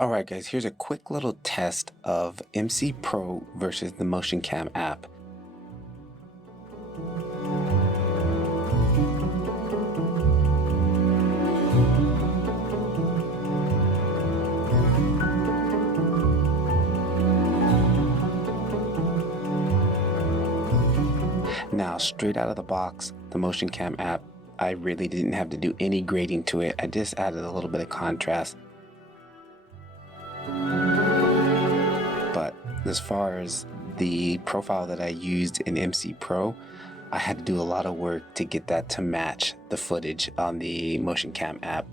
Alright guys, here's a quick little test of MCPRO versus the Motion Cam app. Now, straight out of the box, the Motion Cam app, I really didn't have to do any grading to it. I just added a little bit of contrast. But as far as the profile that I used in MCPRO, I had to do a lot of work to get that to match the footage on the Motion Cam app.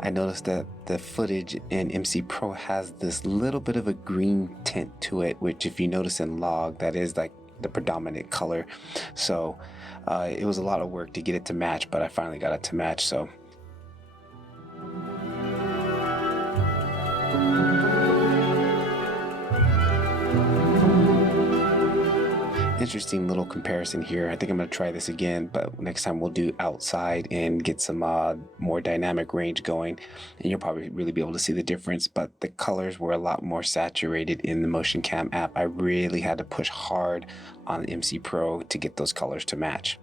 I noticed that the footage in MCPRO has this little bit of a green tint to it, which if you notice in log, that is like the predominant color. So it was a lot of work to get it to match, but I finally got it to match. So interesting little comparison here. I think I'm going to try this again, but next time we'll do outside and get some more dynamic range going, and you'll probably really be able to see the difference. But the colors were a lot more saturated in the Motion Cam app. I really had to push hard on MCPRO to get those colors to match.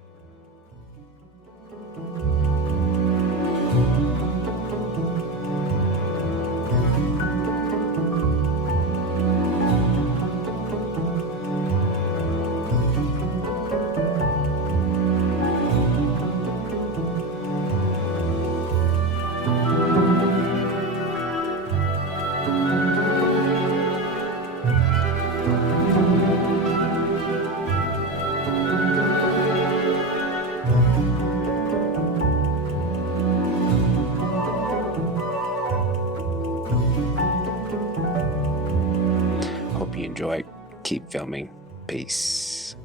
Hope you enjoy. Keep filming. Peace.